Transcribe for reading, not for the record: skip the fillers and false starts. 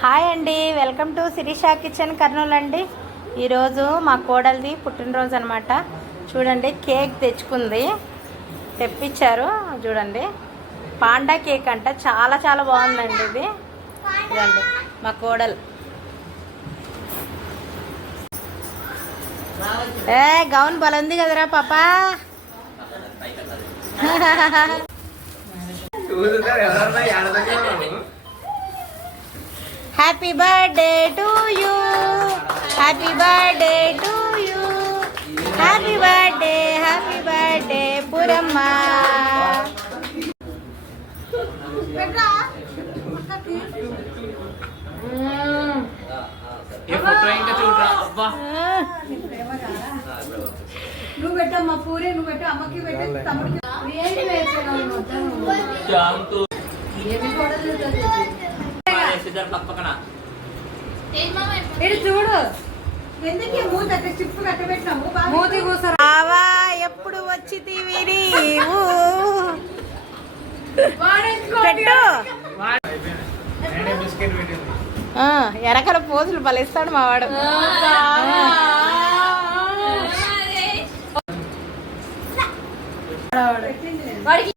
Hi అండి, welcome to Shirisha kitchen Kurnool అండి. ఈరోజు మా కోడలిది పుట్టినరోజు అనమాట. చూడండి, కేక్ తెచ్చుకుంది, తెప్పించారు. చూడండి, పాండా కేక్ అంట. చాలా చాలా బాగుందండి ఇది. చూడండి మా కోడలు. గౌన్ బలంది కదరా పాపా. Happy birthday to you, happy birthday to you, happy birthday పురమ్మ. నువ్వు పెట్టమ్మా పూరి, నువ్వు పెట్టు అమ్మకి పెట్టు తమ్ముడికి. చూడు ఎందుకే మూత చిప్పు కట్టబెట్టినాము, మూతి కూసావా. ఎప్పుడు వచ్చి తీవిరి పెట్టు. ఎరకల పోజులు బలిస్తాడు మావాడు.